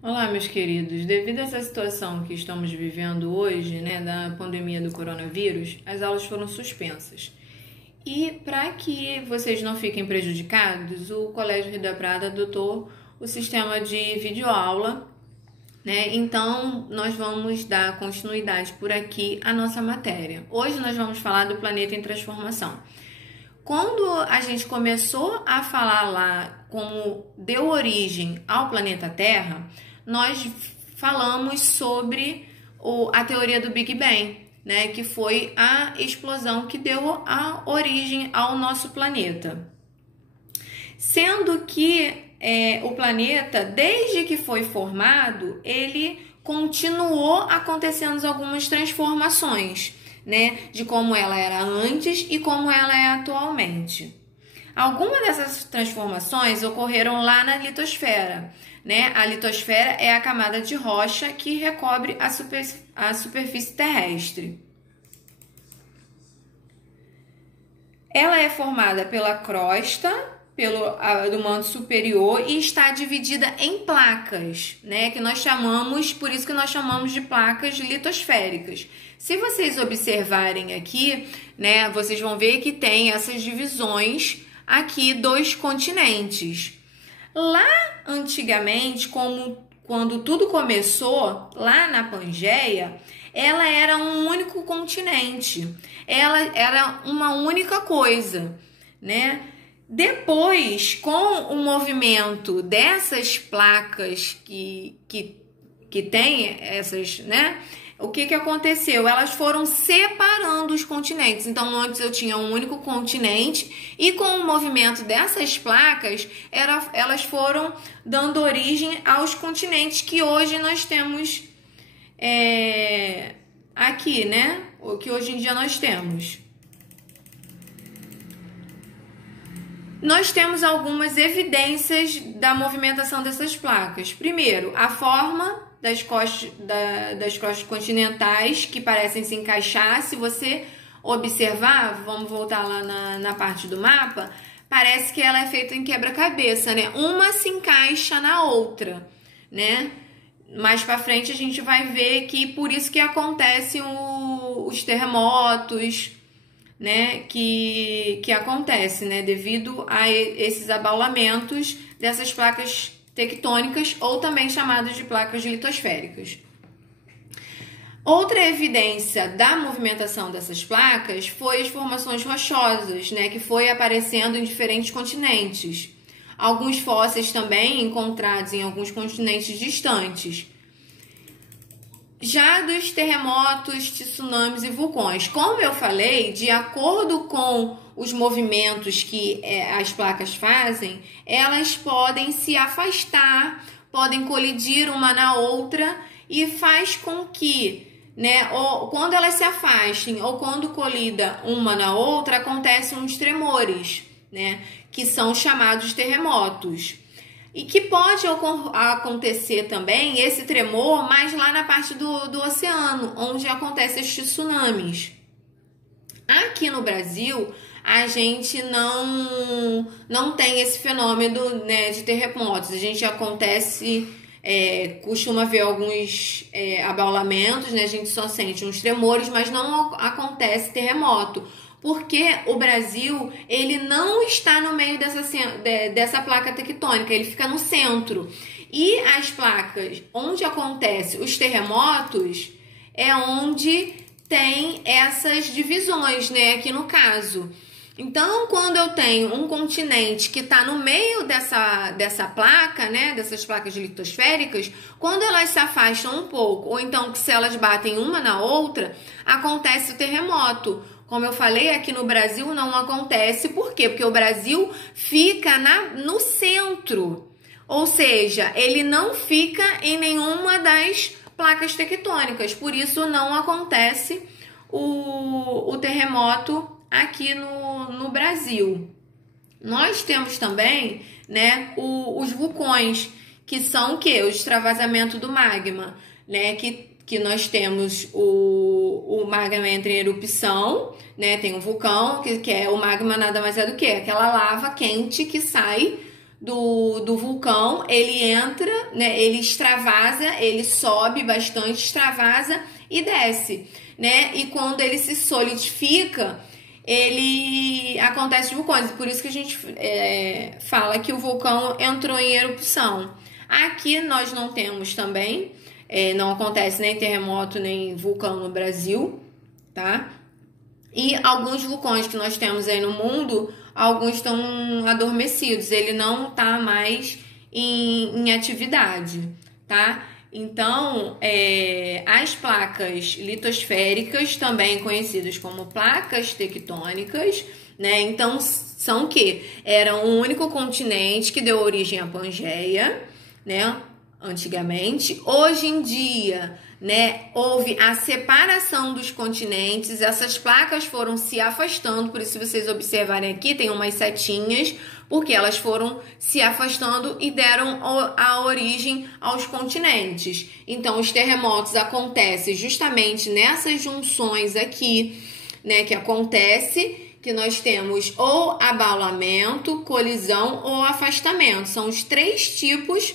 Olá, meus queridos. Devido a essa situação que estamos vivendo hoje, né, da pandemia do coronavírus, as aulas foram suspensas. E para que vocês não fiquem prejudicados, o Colégio Rio da Prata adotou o sistema de videoaula, né? Então, nós vamos dar continuidade por aqui à nossa matéria. Hoje nós vamos falar do planeta em transformação. Quando a gente começou a falar lá como deu origem ao planeta Terra, nós falamos sobre a teoria do Big Bang, né, que foi a explosão que deu a origem ao nosso planeta. Sendo que o planeta, desde que foi formado, ele continuou acontecendo algumas transformações, né, de como ela era antes e como ela é atualmente. Algumas dessas transformações ocorreram lá na litosfera, né? A litosfera é a camada de rocha que recobre a superfície terrestre. Ela é formada pela crosta, do manto superior e está dividida em placas, né? Que nós chamamos, por isso que nós chamamos de placas litosféricas. Se vocês observarem aqui, né, vocês vão ver que tem essas divisões aqui dos continentes. Lá antigamente, quando tudo começou, lá na Pangeia, ela era um único continente. Ela era uma única coisa, né? Depois, com o movimento dessas placas que tem essas, né? O que aconteceu? Elas foram separando os continentes. Então, antes eu tinha um único continente e com o movimento dessas placas, elas foram dando origem aos continentes que hoje nós temos aqui, né? O que hoje em dia nós temos. Nós temos algumas evidências da movimentação dessas placas. Primeiro, a forma das crostas continentais que parecem se encaixar. Se você observar, vamos voltar lá na parte do mapa, parece que ela é feita em quebra-cabeça, né? Uma se encaixa na outra, né? Mais para frente a gente vai ver que por isso que acontecem os terremotos, né, que acontece, né, devido a esses abaulamentos dessas placas tectônicas ou também chamadas de placas litosféricas. Outra evidência da movimentação dessas placas foi as formações rochosas, né, que foi aparecendo em diferentes continentes. Alguns fósseis também encontrados em alguns continentes distantes. Já dos terremotos, tsunamis e vulcões, como eu falei, de acordo com os movimentos que as placas fazem, elas podem se afastar, podem colidir uma na outra e faz com que, né, ou quando elas se afastem ou quando colida uma na outra, acontecem uns tremores, né, que são chamados terremotos. E que pode acontecer também esse tremor mais lá na parte do oceano, onde acontecem esses tsunamis. Aqui no Brasil, a gente não tem esse fenômeno, né, de terremotos. A gente costuma ver alguns abaulamentos, né? A gente só sente uns tremores, mas não acontece terremoto. Porque o Brasil, ele não está no meio dessa placa tectônica, ele fica no centro. E as placas onde acontecem os terremotos é onde tem essas divisões, né? Aqui no caso. Então, quando eu tenho um continente que está no meio dessa placa, né? Dessas placas litosféricas, quando elas se afastam um pouco, ou então que se elas batem uma na outra, acontece o terremoto. Como eu falei, aqui no Brasil não acontece. Por quê? Porque o Brasil fica no centro. Ou seja, ele não fica em nenhuma das placas tectônicas. Por isso não acontece o terremoto aqui no Brasil. Nós temos também, né, os vulcões, que são o quê? O extravasamento do magma, né, que nós temos o magma entra em erupção, né? Tem um vulcão, que é o magma nada mais é do que aquela lava quente que sai do vulcão, ele entra, né? Ele extravasa, ele sobe bastante, extravasa e desce, né? E quando ele se solidifica, ele acontece vulcões. Por isso que a gente fala que o vulcão entrou em erupção. Aqui nós não temos também, não acontece nem terremoto nem vulcão no Brasil, tá? E alguns vulcões que nós temos aí no mundo, alguns estão adormecidos, ele não está mais em atividade, tá? Então, as placas litosféricas, também conhecidas como placas tectônicas, né? Então, são o quê? Era um único continente que deu origem à Pangeia, né? Antigamente. Hoje em dia, né, houve a separação dos continentes, essas placas foram se afastando, por isso se vocês observarem aqui, tem umas setinhas, porque elas foram se afastando e deram a origem aos continentes. Então, os terremotos acontecem justamente nessas junções aqui, né, que acontece, que nós temos ou abaulamento, colisão ou afastamento. São os 3 tipos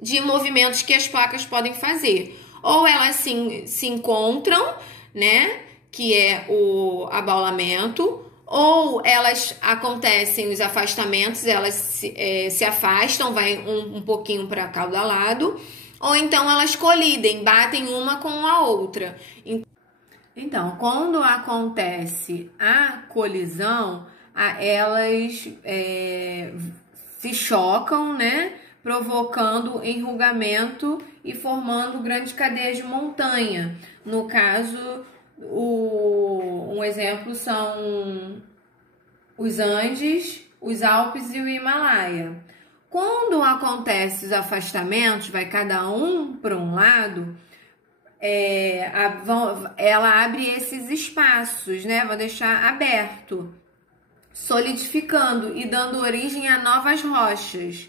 de movimentos que as placas podem fazer. Ou elas se encontram, né, que é o abaulamento, ou elas acontecem os afastamentos, elas se afastam, vai um pouquinho para cada lado, ou então elas colidem, batem uma com a outra. Então, quando acontece a colisão, elas se chocam, né, provocando enrugamento e formando grandes cadeias de montanha. No caso, um exemplo são os Andes, os Alpes e o Himalaia. Quando acontecem os afastamentos, vai cada um para um lado, ela abre esses espaços, né? Vai deixar aberto, solidificando e dando origem a novas rochas.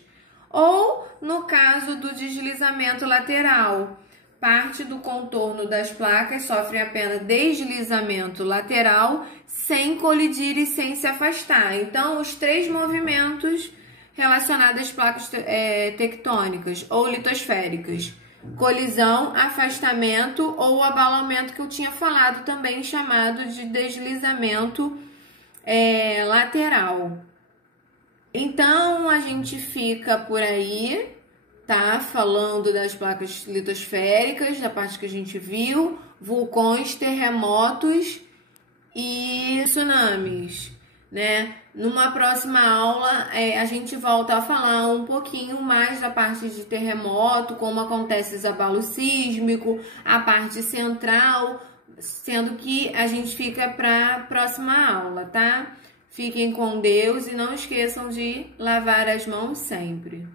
Ou, no caso do deslizamento lateral, parte do contorno das placas sofre apenas deslizamento lateral sem colidir e sem se afastar. Então, os 3 movimentos relacionados às placas tectônicas ou litosféricas: colisão, afastamento ou abaulamento, que eu tinha falado também, chamado de deslizamento lateral. Então, a gente fica por aí, tá? Falando das placas litosféricas, da parte que a gente viu, vulcões, terremotos e tsunamis, né? Numa próxima aula, a gente volta a falar um pouquinho mais da parte de terremoto, como acontece os abalos sísmicos, a parte central, sendo que a gente fica para a próxima aula, tá? Fiquem com Deus e não esqueçam de lavar as mãos sempre.